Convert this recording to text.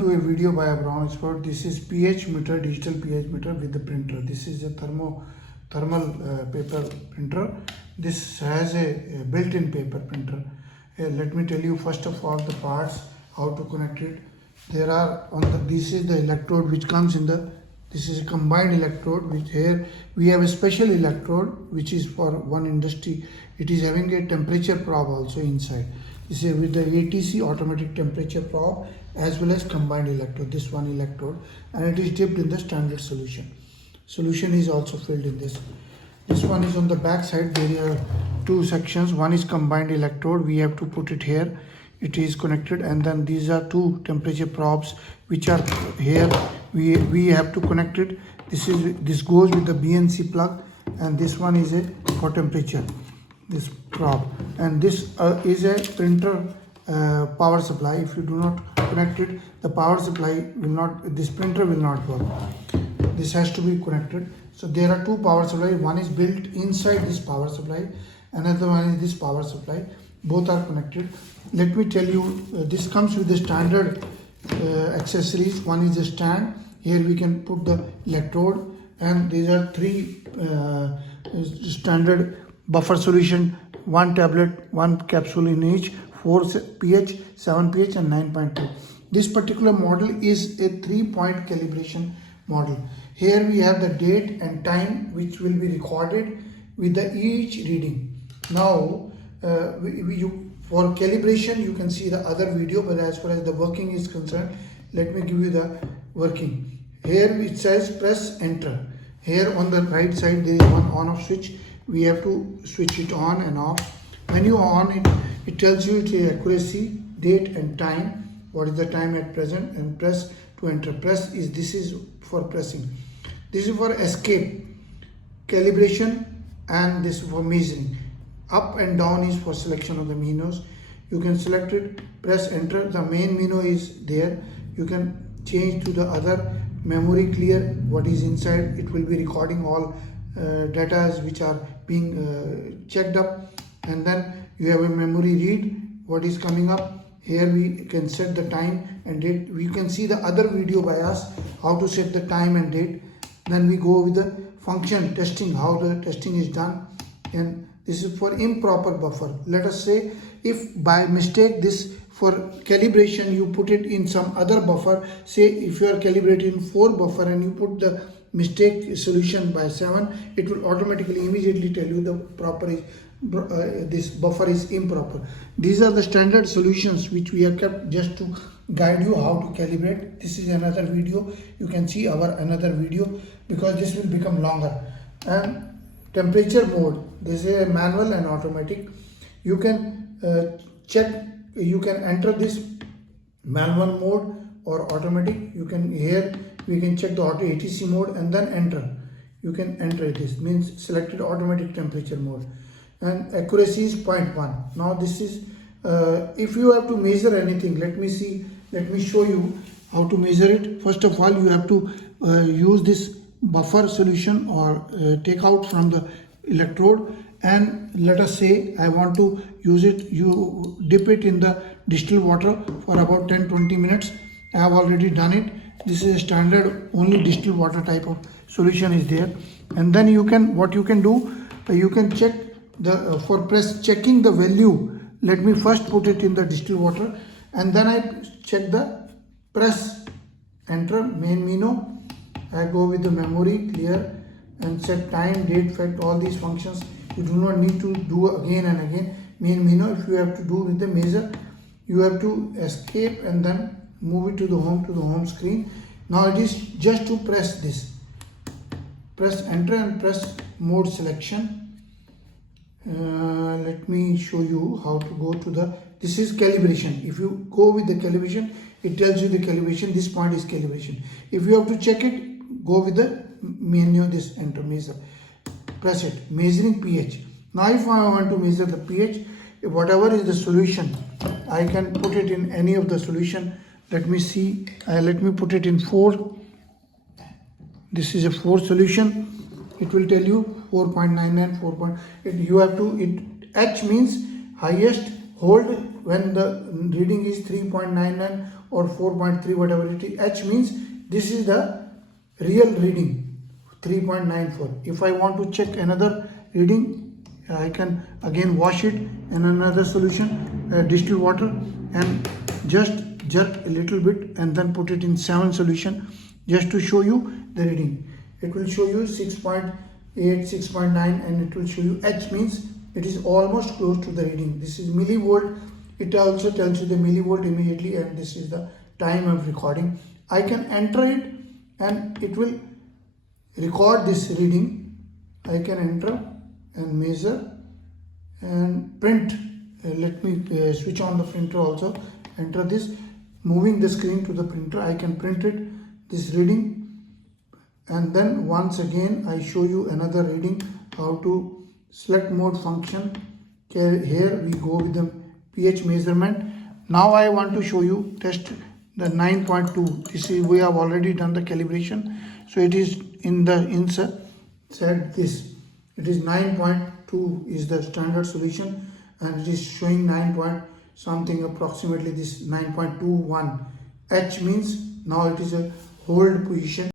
to a video by Abron expert. This is pH meter, digital pH meter with the printer. This is a thermal paper printer. This has a built-in paper printer. Let me tell you first of all the parts, how to connect it. There are this is the electrode which comes in the, this is a combined electrode, which here we have a special electrode which is for one industry. It is having a temperature probe also inside. This is with the ATC, automatic temperature probe, as well as combined electrode, this one electrode, and it is dipped in the standard solution. Solution is also filled in this. This one is on the back side. There are two sections. One is combined electrode, we have to put it here. It is connected, and then these are two temperature probes which are here. We have to connect it. This goes with the BNC plug, and this one is a for temperature, this probe, and this is a printer power supply. If you do not connect it, the power supply will not, this printer will not work. This has to be connected. So there are two power supplies. One is built inside this power supply, another one is this power supply. Both are connected. Let me tell you, this comes with the standard accessories. One is the stand. Here we can put the electrode, and these are three standard buffer solution, one tablet, one capsule in each, 4 pH, 7 pH and 9.2. This particular model is a 3-point calibration model. Here we have the date and time which will be recorded with the each reading. Now for calibration you can see the other video, but as far as the working is concerned, let me give you the working. Here it says press enter. Here on the right side there is one on off switch. We have to switch it on and off. When you on it, it tells you its accuracy, date and time, what is the time at present, and press to enter. Press is, this is for pressing. This is for escape, calibration, and this is for measuring. Up and down is for selection of the menus. You can select it, press enter. The main menu is there. You can change to the other memory clear, what is inside. It will be recording all data which are being checked up, and then you have a memory read, what is coming up. Here we can set the time and date. We can see the other video by us, how to set the time and date. Then we go with the function testing, how the testing is done. And this is for improper buffer. Let us say if by mistake this for calibration you put it in some other buffer. Say if you are calibrating 4 buffer and you put the mistake solution by 7, it will automatically immediately tell you the proper is this buffer is improper. These are the standard solutions which we have kept just to guide you how to calibrate. This is another video. You can see our another video because this will become longer. And temperature mode, this is a manual and automatic. You can check, you can enter this manual mode or automatic. You can, here we can check the auto ATC mode and then enter. You can enter it. This means selected automatic temperature mode, and accuracy is 0.1. Now this is if you have to measure anything, let me show you how to measure it. First of all, you have to use this buffer solution or take out from the electrode, and let us say I want to use it. You dip it in the distilled water for about 10-20 minutes. I have already done it. This is a standard only distilled water type of solution is there. And then you can, what you can do, you can check the for press checking the value. Let me first put it in the distilled water, and then I check the press enter main menu. I go with the memory clear and set time, date, fact, all these functions. You do not need to do again and again. Main menu, if you have to do with the measure, you have to escape and then move it to the home screen. Now it is just to press this. Press enter and press mode selection. Let me show you how to go to the, this is calibration. If you go with the calibration, it tells you the calibration. This point is calibration. If you have to check it, go with the menu, this enter measure, press it, measuring pH. Now if I want to measure the pH, whatever is the solution, I can put it in any of the solution. Let me see, let me put it in 4. This is a 4 solution. It will tell you 4.99, 4. You have to, H means highest, hold when the reading is 3.99 or 4.3, whatever it is. H means this is the real reading, 3.94. If I want to check another reading, I can again wash it in another solution, distilled water, and just jerk a little bit and then put it in 7 solution just to show you the reading. It will show you 6.8, 6.9, and it will show you H means it is almost close to the reading. This is millivolt. It also tells you the millivolt immediately, and this is the time of recording. I can enter it and it will record this reading. I can enter and measure and print. Let me switch on the printer also. Enter this, moving the screen to the printer. I can print it, this reading, and then once again I show you another reading, how to select mode function. Here we go with the pH measurement. Now I want to show you test the 9.2. This is, we have already done the calibration, so it is in the insert said this. It is 9.2 is the standard solution, and it is showing 9 point something, approximately this 9.21. H means now it is a hold position.